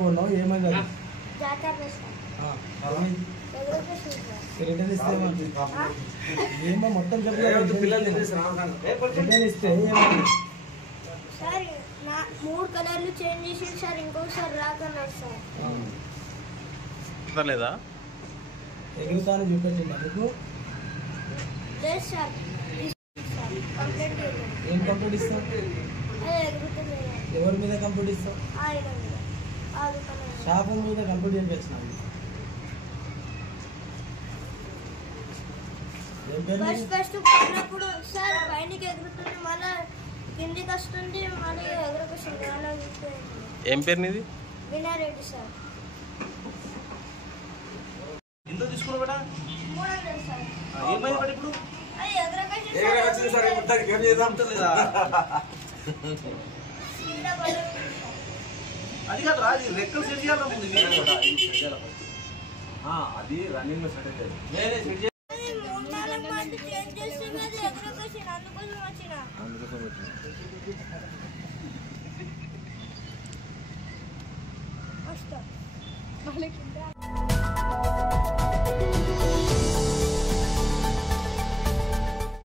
కొన్నావు ఏమైంది అది రిటర్న్ ఇస్తే ఏమో మొత్తం రిటర్న్ ఇస్తే సార్ 3 కలర్లు చేంజ్ చేసి సార్ ఇంకొకసారి రాకన్నారు సార్ లేదా ఎగురుతాను చూపెట్టింది అందుకు లేదు సార్ కంప్లైంట్ ఏం కంప్లీట్ ఇస్తావు ఎవరి మీద కంప్లీట్ ఇస్తావు షాప్ మీద కంప్లీట్ చేయించినావు ఫస్ట్ పోయినప్పుడు సార్ పైనకి ఎగురుతుంది మళ్ళీ కిందికి వస్తుంది మళ్ళీ ఎగురుకొస్తుంది అలా ఏం పేరు నీది వినారెడ్డి సార్ ఎంత తీసుకున్నావు బేటా 300 సార్ ఏమైంది బేట ఇప్పుడు అది ఎగురుకొచ్చింది సార్ మొత్తానికి ఏం చేద్దాం లేదా అది కాదు రా రెక్కలు సెట్ చేయాలి ముందు అది రన్నింగ్ లో సెట్ అవుతుంది నేనే సెట్ చేంజ్ చేస్తే ఎగురుకొచ్చింది అందుకోసం వచ్చిన వస్తా